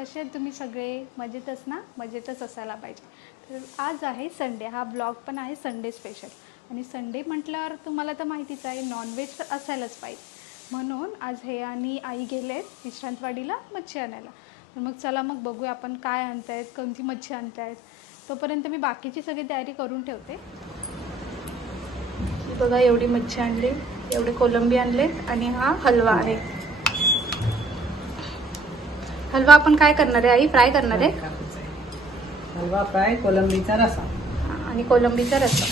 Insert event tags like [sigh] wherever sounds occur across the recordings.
कसे आहेत तुम्ही सगळे? मजेतच ना? मजेतच असायला पाहिजे. तर आज आहे संडे. हा ब्लॉग पण आहे संडे स्पेशल. आणि संडे म्हटल्यावर तुम्हाला तर माहितीच आहे नॉनव्हेज तर असायलाच पाहिजे. म्हणून आज हे आणि आई गेले आहेत विश्रांतवाडीला मच्छी आणायला. तर मग चला मग बघूया आपण काय आणतायत कोणती मच्छी आणतायत. तोपर्यंत मी बाकीची सगळी तयारी करून ठेवते. बघा एवढी मच्छी आणली एवढे कोलंबी आणलेत आणि हा हलवा आहे. हलवा आपण काय करणार आहे आई? फ्राय करणार आहे? हलवा फ्राय कोलंबीचा रसा. आणि कोलंबीचा रस्सा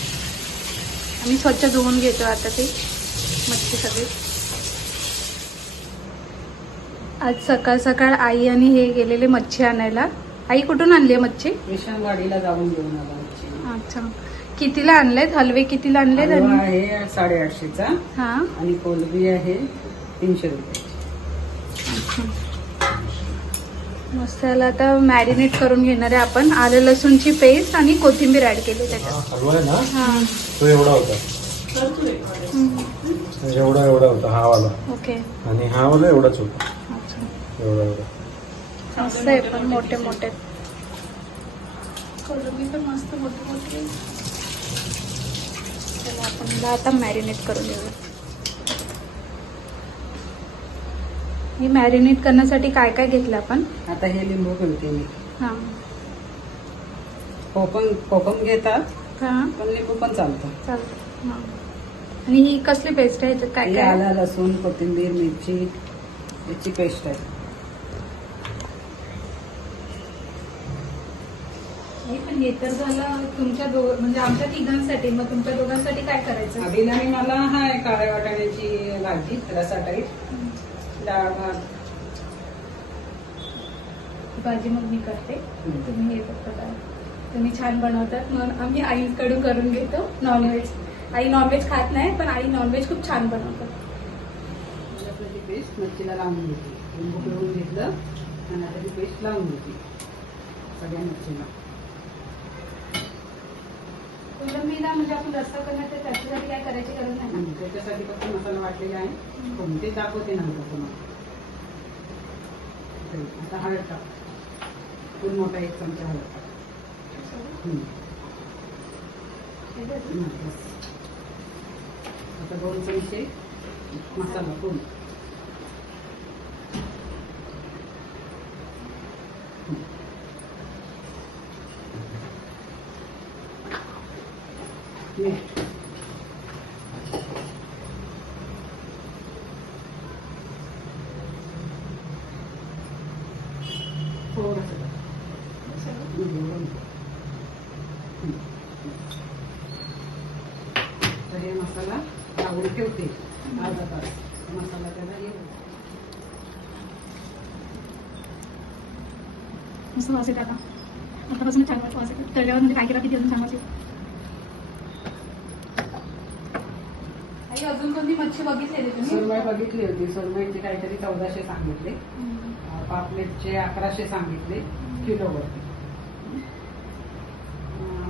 आम्ही स्वच्छ धुवून घेतो आता ती. मच्छी सगळी. आज सकाळ सकाळ आई आणि हे गेलेले मच्छी आणायला. आई कुठून आणली आहे मच्छी? विशालवाडीला जाऊन घेऊन आलो आमची. अच्छा. कितीला आणलेत? हलवे कितीला आणलेत? हलवा आणि आहे साडेआठशेचा. हा. आणि कोलंबी आहे तीनशे रुपये मस्त याला आता मॅरिनेट करून घेणार आहे आपण. आलं लसूणची पेस्ट आणि कोथिंबीर ऍड केली त्याच्यात. हलवा आहे ना? हा. तो एवढा होता. एवढा एवढा होता हा वाला. ओके. आणि हा वाला एवढाच होता. अच्छा. एवढा एवढा. मस्त आहे पण मोठे मोठे. मस्त मोठे मोठे. आपण आता मॅरिनेट करून घेऊया. ही मॅरिनेट करण्यासाठी काय काय घेतलं आपण? आता हे लिंबू पिळते मी. हां. कोकम कोकम घेतात हां. पण लिंबू पण चालतं चालतं. हां. आणि ही कसली पेस्ट आहे? काय ही काय? आहे? आलं लसूण कोथिंबीर मिरची याची पेस्ट आहे. नाही, पण हे तर झालं तुमच्या दो म्हणजे आमच्या तिघांसाठी. मग तुमच्या दोघांसाठी काय करायचं? अभिलाने मला हाय काळ्या वाटाण्याची भाजी रसा टाईप डाळ भात. भाजी मग मी करते. तुम्ही हे फक्त करा. तुम्ही छान बनवतात. म्हणून आम्ही आईकडून करून घेतो नॉनव्हेज आई नॉनव्हेज खात नाही पण आई नॉनव्हेज खूप छान बनवतात. पेस्ट मच्छीला लावून घेतली लिंबू पिळून घेतलं आणि आता ती पेस्ट लावून घेतली सगळ्या मच्छीला कोलंबीला म्हणजे आपण रस्ता करणार तर त्याच्यासाठी काय करायची गरज नाही त्याच्यासाठी फक्त मसाला वाटलेला आहे. कोणते दाखवते नंतर तुम्हाला? आता हळद टाक. फुल मोठा एक चमचा हळद टाक. आता दोन चमचे मसाला फुल मीठ थोडंसं टाक. हम्म. तर हे मसाला लावून ठेवते अर्धा तास मसाला त्याला येईल मस्त वास येते आता आतापासून छान वास येते तळल्यावर म्हणजे काय केलं किती अजून छान वास येते आई अजून कोणती मच्छी बघितलेली तुम्ही सुरमई बघितली होती. सुरमईचे काहीतरी चौदाशे सांगितले. पापलेटचे अकराशे सांगितले. किलोवरती.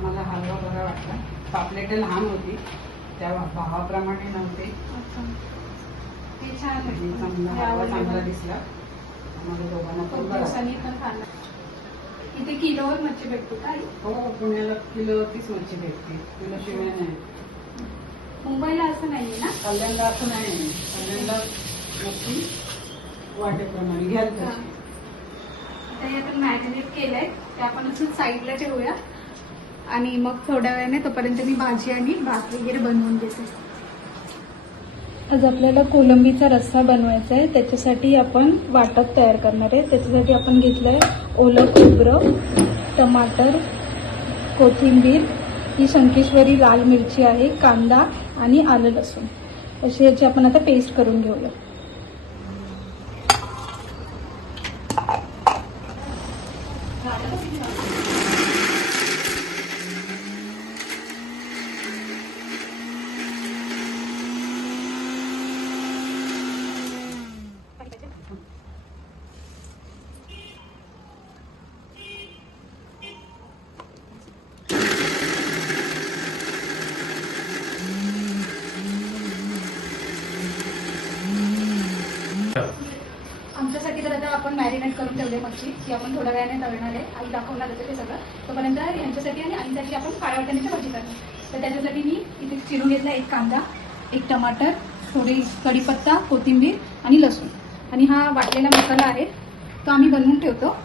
मला हलवा बरा वाटला. पापलेट लहान होती. त्या भावाप्रमाणे नव्हते. ते छान हे हलवा चांगला. दिसला. आम्हाला दोघांना पण दिवसांनी पण खाल्ला. इथे किलोवर मच्छी भेटते का आई? हो पुण्याला किलोवरतीच मच्छी भेटते. किलो शिवाय नाही. मुंबईला असं नाहीये ना? कल्याणला असं नाही कल्याणला मच्छी वाटेप्रमाणे घ्याल आता हे आपण मॅरिनेट केलंय. ते आपण असं साईडला ठेवूया. आणि मग थोड्या वेळाने तोपर्यंत मी भाजी आणि भात वगैरे बनवून घेते. आज आपल्याला कोलंबीचा रस्सा बनवायचा आहे. त्याच्यासाठी आपण वाटप तयार करणार आहे. त्याच्यासाठी आपण घेतलंय ओलं खोबरं टमाटर कोथिंबीर. ही शंकेश्वरी लाल मिरची आहे कांदा आणि आलं लसूण. अशी याची आपण आता पेस्ट करून घेऊया. आमच्यासाठी तर आता आपण मॅरिनेट करून ठेवले मच्छी की आपण थोड्या वेळाने तळणार. आहे आई दाखवणार होते ते सगळं. तोपर्यंत यांच्यासाठी आणि आईसाठी आपण काळ्या वाटाण्याची भाजी करणार. तर त्याच्यासाठी मी इथे चिरून घेतला एक कांदा एक टमाटर थोडी कढीपत्ता कोथिंबीर आणि लसूण. आणि हा वाटलेला मसाला आहे तो आम्ही बनवून ठेवतो.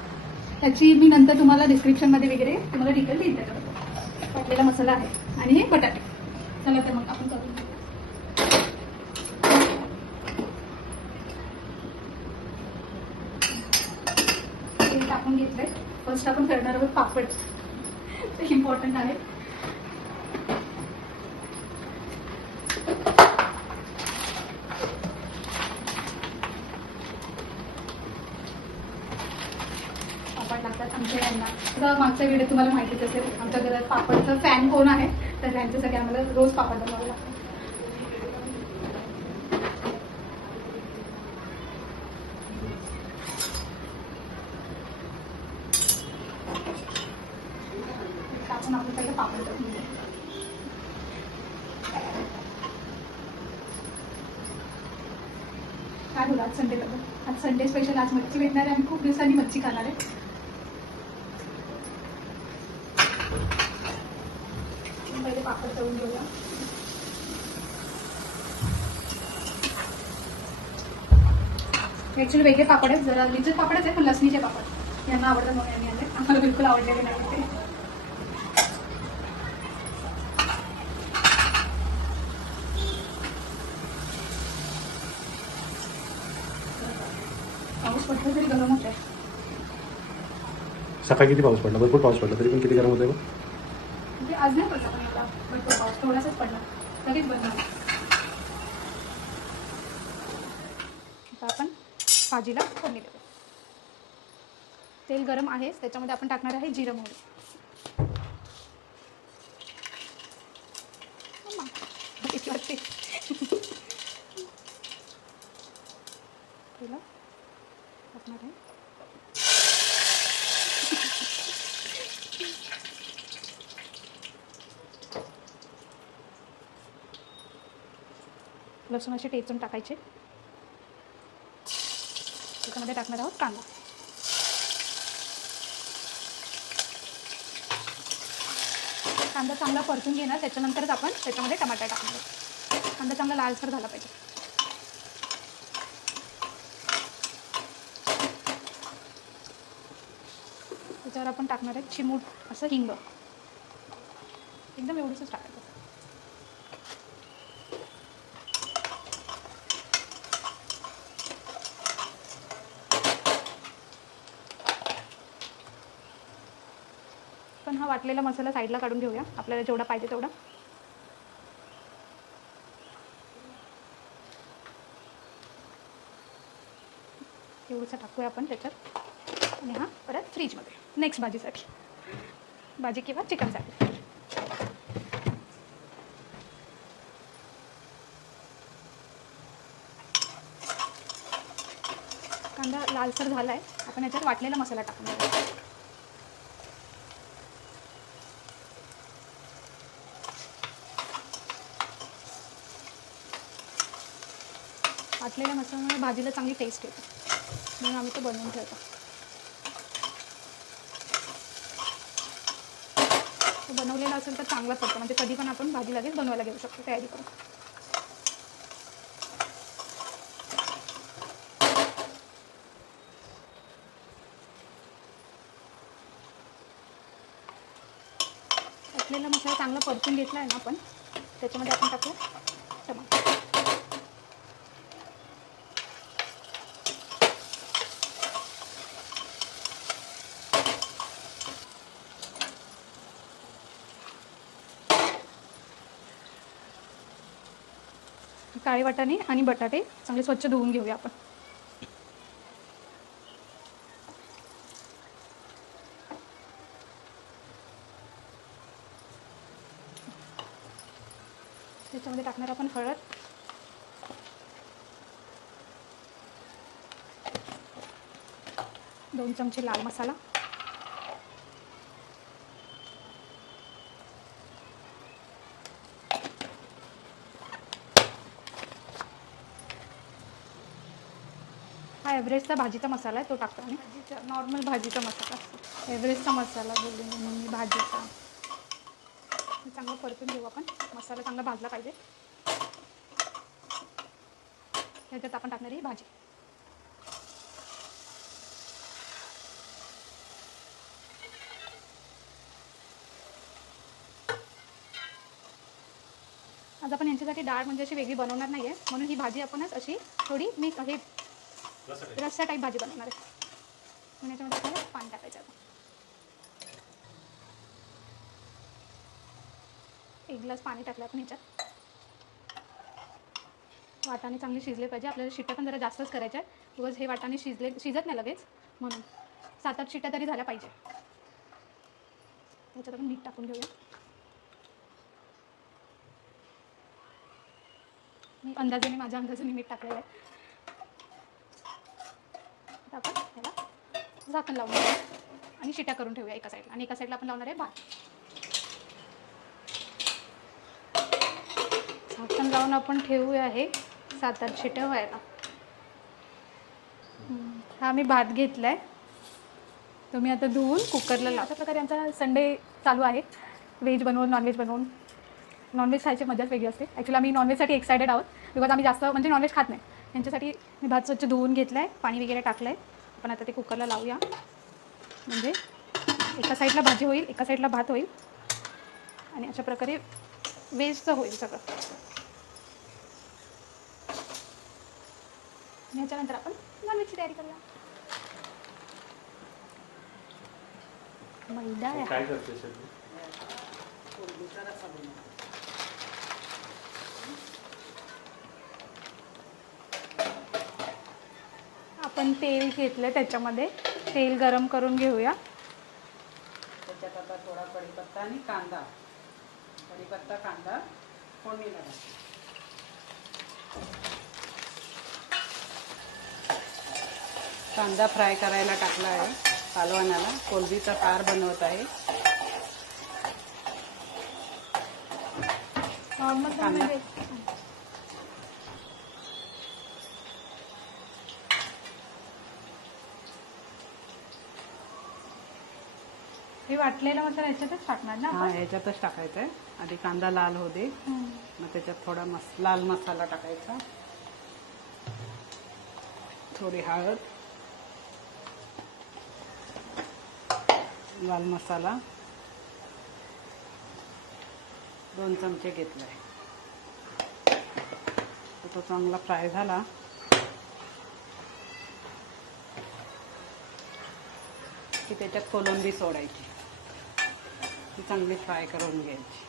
त्याची मी नंतर तुम्हाला डिस्क्रिप्शनमध्ये वगैरे तुम्हाला डिटेल देईल त्याच्याबद्दल. वाटलेला मसाला आहे. आणि हे बटाटे. चला तर मग आपण करू घेऊ. तेल टाकून घेतलंय फर्स्ट आपण करणार आहोत पापड. ते इम्पॉर्टंट आहे. पापड लागतात आमच्या यांना. मागच्या व्हिडिओ तुम्हाला माहितीच असेल आमच्या घरात पापडचं फॅन कोण आहे? तर त्यांच्यासाठी आम्हाला रोज पापड बनवावं लागतं टाकून आपण सगळं पापड टाकून घेऊ. काय बोला आज संडे बघा आज संडे स्पेशल आज मच्छी भेटणार आहे खूप दिवसांनी मच्छी खाणार आहे. पहिले पापड तळून घेऊया. ऍक्च्युली वेगळे पापड आहेत. जरा लिजर पापडच आहे पण लसणीचे पापड. यांना आवडतात म्हणून यांनी आले आम्हाला बिलकुल आवडलेले नाही ते पाऊस पडतो तरी गरम होत आहे सकाळी किती पाऊस पडला? भरपूर पाऊस पडला तरी पण किती गरम होते म्हणजे आज नाही पडला पण एवढा पडतो पाऊस थोडासाच पडला. लगेच बंद झाला आता आपण भाजीला फोडणी देऊ. तेल गरम आहेच त्याच्यामध्ये आपण टाकणार आहे जिरं मोहरी अम्मा, भीती वाटते तेला टाकणार आहे लसूणाची टेचून टाकायचे. त्याच्यामध्ये टाकणार आहोत कांदा. कांदा चांगला परतून घेणार त्याच्यानंतरच आपण त्याच्यामध्ये टमाटर टाकणार आहोत. कांदा चांगला लालसर झाला पाहिजे. त्याच्यावर आपण टाकणार आहे चिमूट असं हिंग. एकदम एवढंच टाकायचं. टाकलेला मसाला साईडला काढून घेऊया. आपल्याला जेवढा पाहिजे तेवढा. एवढंसं टाकूया आपण त्याच्यात. आणि हा परत फ्रीजमध्ये. नेक्स्ट भाजीसाठी. भाजी किंवा चिकनसाठी कांदा लालसर झाला आहे आपण याच्यात वाटलेला मसाला टाकून वाटलेल्या मसाल्यामुळे भाजीला चांगली टेस्ट येते. म्हणून आम्ही तो बनवून ठेवतो. तो बनवलेला असेल तर चांगलाच पडतो. म्हणजे कधी पण आपण भाजी लगेच बनवायला घेऊ शकतो तयारी करून. वाटलेला मसाला चांगला परतून घेतला आहे ना आपण त्याच्यामध्ये आपण टाकूया टमाटर. काळे वाटाणे आणि बटाटे चांगले स्वच्छ धुवून घेऊया आपण. त्याच्यामध्ये टाकणार आपण हळद. दोन चमचे लाल मसाला. हा एव्हरेस्टचा भाजीचा मसाला आहे तो टाकतो आणि भाजीचा नॉर्मल भाजीचा मसाला असतो. एव्हरेस्टचा मसाला बोलली मी भाजीचा. हे चांगलं परतून घेऊ आपण. मसाला चांगला भाजला पाहिजे. ह्याच्यात आपण टाकणारी भाजी. आज आपण यांच्यासाठी डाळ म्हणजे अशी वेगळी बनवणार नाही आहे म्हणून ही भाजी आपणच अशी थोडी मी हे रस्सा टाईप भाजी बनवणार आहे. म्हणून याच्यामध्ये आपल्याला पाणी टाकायचं आता एक ग्लास पाणी टाकलं आपण ह्याच्यात वाटाणे चांगले शिजले पाहिजे. आपल्याला शिट्ट्या पण जरा जास्तच करायच्या आहेत. बिकॉज हे वाटाणे शिजले शिजत नाही लगेच. म्हणून सात आठ शिट्ट्या तरी झाल्या पाहिजे. त्याच्यात आपण मीठ टाकून घेऊया. मी अंदाजाने माझ्या अंदाजाने मीठ टाकलेलं आहे. आपण ह्याला झाकण लावून आणि शिट्या करून ठेवूया एका साईडला आणि एका साईडला आपण लावणार आहे भात. झाकण लावून आपण ठेवूया हे सात आठ शिट्या व्हायला. हा मी भात घेतला आहे तो मी आता धुवून कुकरला लाव अशा प्रकारे आमचा संडे चालू आहे. व्हेज बनवून नॉनव्हेज बनवून. नॉनव्हेज खायची मजाच वेगळी असते. ॲक्च्युली आम्ही नॉनव्हेजसाठी एक्सायटेड आहोत. बिकॉज आम्ही जास्त म्हणजे नॉनव्हेज खात नाही. यांच्यासाठी मी भात स्वच्छ धुवून घेतला आहे पाणी वगैरे टाकलं आहे आपण आता ते कुकरला लावूया. म्हणजे एका साईडला भाजी होईल एका साईडला भात होईल. आणि अशा प्रकारे वेस्टचं होईल सगळं. ह्याच्यानंतर आपण नॉनव्हेजची तयारी करूया. मैदा आहे काय करते सर कोलंबीचा रस्सा बनवतो आपण तेल घेतलं त्याच्यामध्ये. तेल गरम करून घेऊया. त्याच्यात आता थोडा कढीपत्ता आणि कांदा. कढीपत्ता कांदा फोडणीला. कांदा फ्राय करायला टाकला आहे कालवणाला. कोलबीचा कार बनवत आहे. नॉर्मल कांदा. म्हणजे हे वाटलेला मसाला याच्यातच टाकणार ना हा आपण? ह्याच्यातच टाकायचं आहे. आधी कांदा लाल होऊ दे. मग त्याच्यात थोडा मस लाल मसाला टाकायचा. थोडी हळद. लाल मसाला. दोन चमचे घेतले. तर तो चांगला फ्राय झाला. की त्याच्यात कोलंबी सोडायची. ती चांगली फ्राय करून घ्यायची.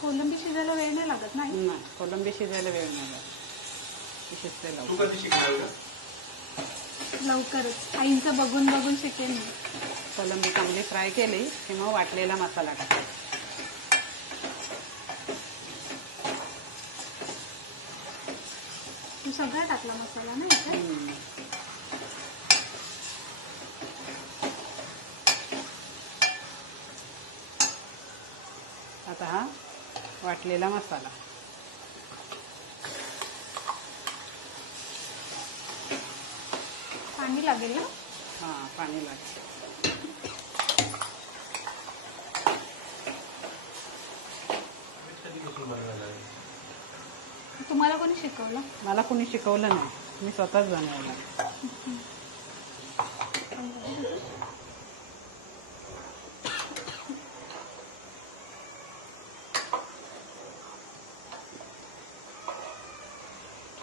कोलंबी शिजायला वेळ नाही लागत नाही नाही कोलंबी शिजायला वेळ नाही लागत. ती शिजते लवकर कधी शिकणार का लवकरच. आईंचं बघून बघून शिकेन मी. कोलंबी चांगली फ्राय केली की मग वाटलेला मसाला टाकायचा तू सगळा टाकला मसाला ना इथे? आता हा वाटलेला मसाला. पाणी लागेल ना? हा पाणी लागेल. बनवायला? तुम्हाला कोणी शिकवलं? मला कोणी शिकवलं नाही. मी स्वतःच बनवलं.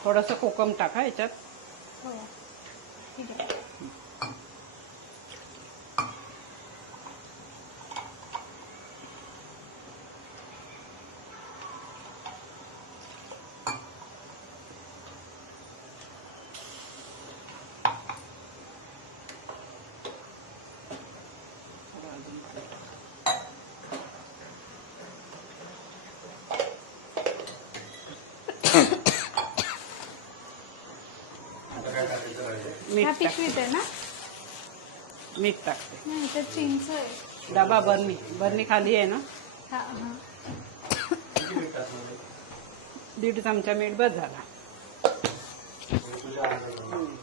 थोडंसं कोकम टाका याच्यात. हो. मीठ ह्या टाक पिशवीत आहे ना? मीठ टाकते. नाही चिंच आहे. डबा बरणी बरणी खाली आहे ना? हा हा. किती मीठ टाकणार आहे? दीड चमचा मीठ बस झाला. तुझ्या अंदाजाने.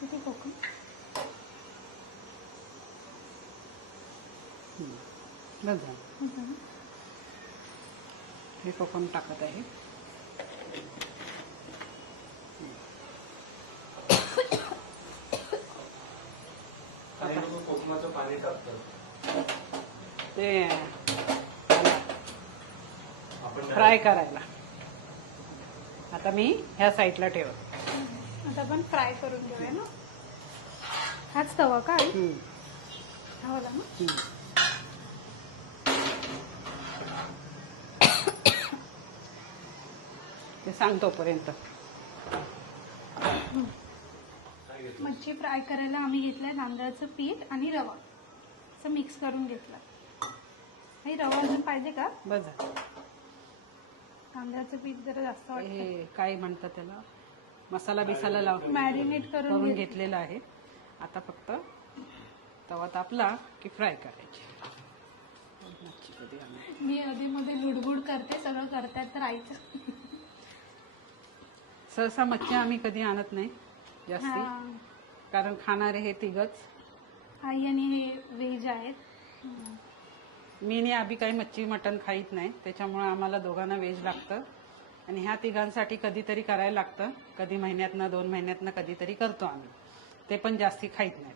किती कोकम? बस झालं. हे कोकम टाकत आहे. कोकमाचं पाणी टाकतात ते आपण फ्राय करायला. आता मी ह्या साईडला ठेव आता आपण फ्राय करून घेऊया ना. हाच तवा का आई? हम्म, हा वाला ना. ते सांग तोपर्यंत काय घेतो मच्छी फ्राय करायला आम्ही घेतलंय तांदळाचं पीठ आणि रवा. असं मिक्स करून घेतलं. आणि रवा अजून पाहिजे का? बस झालं तांदळाचं पीठ जरा जास्त वाटतं हे काय म्हणतात त्याला? मसाला बिसाला लाव मॅरिनेट करून करून घेत- घेतलेला आहे. आता फक्त तवा तापला की फ्राय करायची. मच्छी कधी आणू? मी आधी मध्ये लुडबुड करते सगळं करतात तर आईचं. सहसा मच्छी आम्ही कधी आणत नाही. जास्ती. हा. कारण खाणारे हे तिघच. आई आणि हे व्हेज आहेत. मी आणि आबी काही मच्छी मटण खाईत नाही. त्याच्यामुळे आम्हाला दोघांना व्हेज लागतं. आणि ह्या तिघांसाठी कधीतरी करायला लागतं. कधी महिन्यातनं दोन महिन्यातनं कधीतरी करतो आम्ही. ते पण जास्ती खाईत नाही.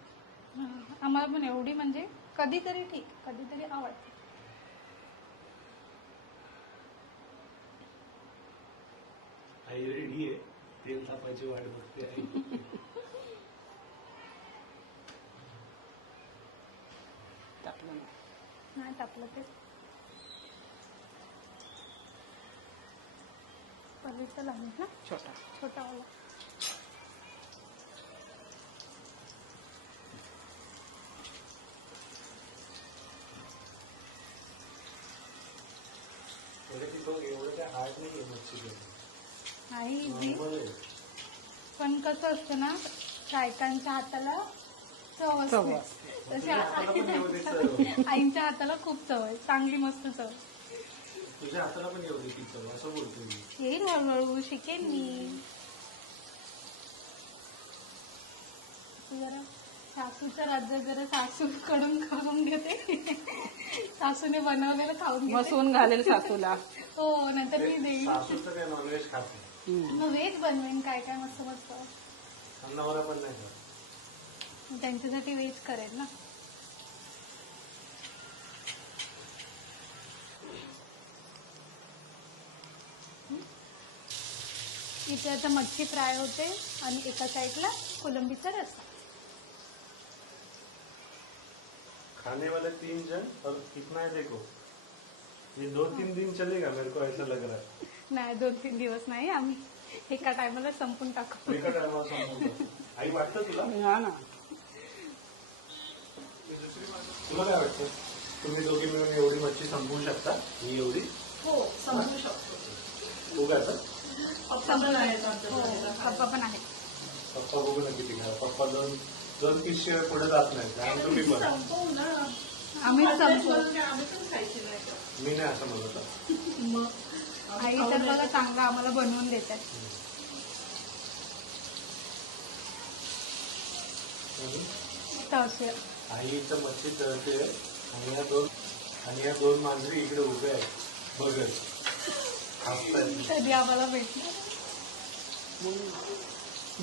आम्हाला पण एवढी म्हणजे कधीतरी ठीक कधीतरी आवडते. आई रेडी आहे. तेल तापायची वाट बघते आई टाकलं नाही. नाही टाकलं ते. पलीकडचं लागेल ना छोटा. छोटा वाला. हार्ड नाही पण कसं असतं ना बायकांच्या हाताला चव असते. तशी. आ- आईंच्या हाताला खूप चव आहे. चांगली मस्त चव. तुझ्या हाताला पण एवढी ती चव असं बोलतो मी. येईल हळूहळू शिकेन मी. जरा सासूचं राज्य जरा सासू कडून करून घेते. सासूने बनवलेलं खाऊन घेते. मसून घालेल सासूला. हो नंतर मी काय नॉनव्हेज खात? नाही. मग व्हेज बनवेन काय काय मस्त मस्त. अन्नावरा पण नाही खात. त्यांच्यासाठी व्हेज करेल ना. इथे आता मच्छी फ्राय होते आणि एका साईडला कोलंबीचा रस्सा. खाने वाले तीन जन और कितना है देखो? ये दो तीन दिन चलेगा मेरे को ऐसा लग रहा है. नाही दोन तीन दिवस नाही आम्ही एका टायमाला संपून टाकू. एका टायमाला संपवतो. आई वाटतं तुला? हा ना. तुला काय वाटतं तुम्ही दोघी मिळून एवढी मच्छी संपवू शकता? ही एवढी? हो समजू शकतो. तू काय तर समजून आहे हो पप्पा पण आहे पप्पा बघू ना किती खा पप्पा दोन दोन शिवाय पुढे जात नाही आणि तुम्ही पण. संपवू ना. आम्ही पण? मी नाही असं म्हणत. मग आई तर बघा चांगलं आम्हाला बनवून देतात आणि आईचं मच्छी तळते आणि या दोन आणि या दोन मांजरी इकडे उभे आहेत. बघत. कधी आम्हाला भेटणार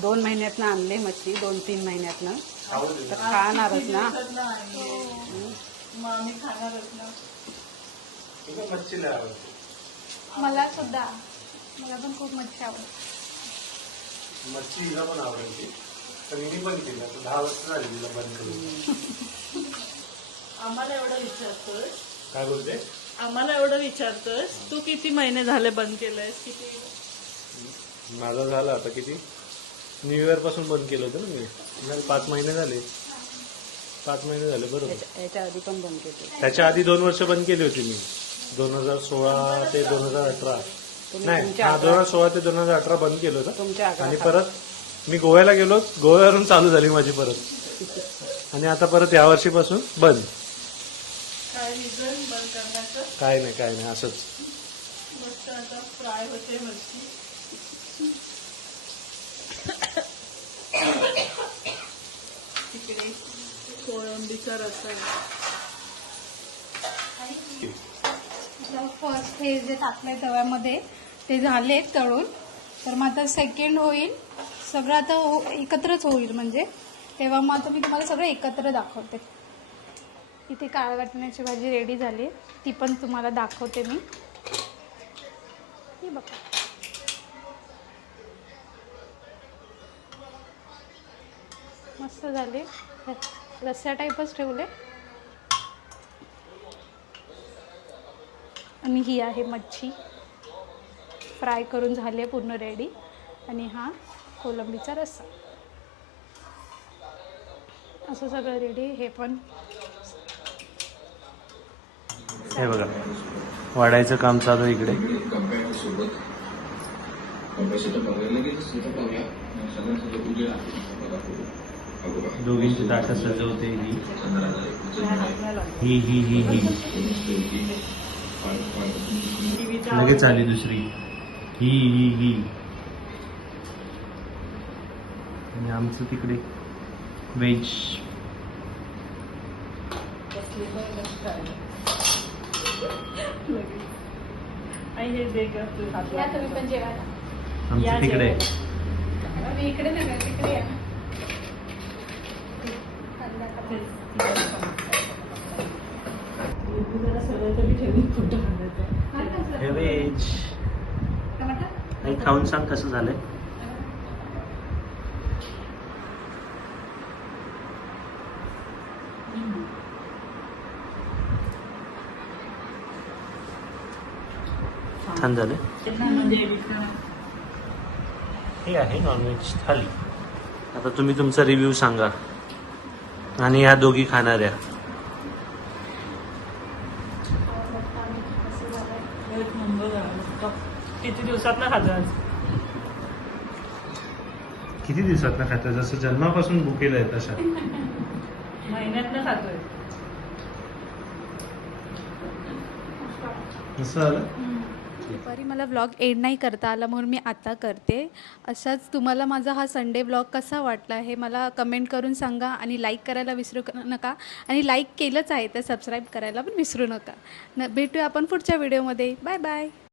दोन महिन्यातनं आणले मच्छी दोन तीन महिन्यातनं. तर खाणारच ना. आम्ही खाणारच तुला मच्छी लय आवडते. मला सुद्धा. मला पण खूप मच्छी आवडते. मच्छी हिला पण आवडायची तर मी पण केली. आता दहा वर्ष झाली तिला बंद करून. [laughs] आम्हाला एवढं विचारतोय काय बोलते? आम्हाला एवढं विचारतोयस तू किती महिने झाले बंद केलंयस? किती? माझा झाला आता किती? न्यू इयरपासून बंद केलं होतं ना मी. मला पाच महिने झाले. पाच महिने झाले बरोबर. याच्या याच्या आधी पण बंद केले त्याच्या आधी दोन वर्ष बंद केली होती मी. दोन हजार सोळा ते दोन हजार अठरा. तुम्ही नाही तुमच्या हा दोन हजार सोळा ते दोन हजार अठरा बंद केलं होतं. तुमच्या आणि. परत मी गोव्याला गेलो गोव्यावरून चालू झाली माझी परत. आणि आता परत या वर्षीपासून बंद. काय रिझन बंद करण्याचं? काय नाही काय नाही असंच. कोळंबीचा रस्सा फर्स्ट हे जे टाकलंय तव्यामध्ये ते झाले तळून. तर मग आता सेकंड होईल. सगळं आता हो- एकत्रच होईल म्हणजे. तेव्हा मग आता मी तुम्हाला सगळं एकत्र दाखवते. इथे काळ वाटण्याची भाजी रेडी झाली. ती पण तुम्हाला दाखवते मी. ही बघा. मस्त झाले. रस्स्या टाईपच ठेवले. आणि ही आहे मच्छी. फ्राय करून झाली आहे पूर्ण रेडी आणि हा कोलंबीचा रस्सा. असं सगळं रेडी हे पण. हे बघा वाढायचं काम चालू आहे इकडे. दोघींची ताटं सजवते ही. ही ही ही ही. लगेच आली दुसरी. ही ही ही. आणि आमचं तिकडे व्हेज आमचं तिकडे. हे व्हेज खाऊन सांग कसं झालंय. छान झाले. हे आहे नॉनव्हेज थाली. आता तुम्ही तुमचा रिव्ह्यू सांगा. आणि ह्या दोघी खाणाऱ्या. किती दिवसात ना खातो आज? किती दिवसात ना जसं जन्मापासून भुकेला आहे तशा महिन्यात ना खातोय. असं आलं? दुपारी मला व्लॉग एड नाही करता आला म्हणून मी आता करते. असाच तुम्हाला माझा हा संडे व्लॉग कसा वाटला हे मला कमेंट करून सांगा आणि लाईक करायला विसरू नका. आणि लाईक केलंच आहे तर सबस्क्राईब करायला पण विसरू नका. न भेटूया आपण पुढच्या व्हिडिओमध्ये बाय बाय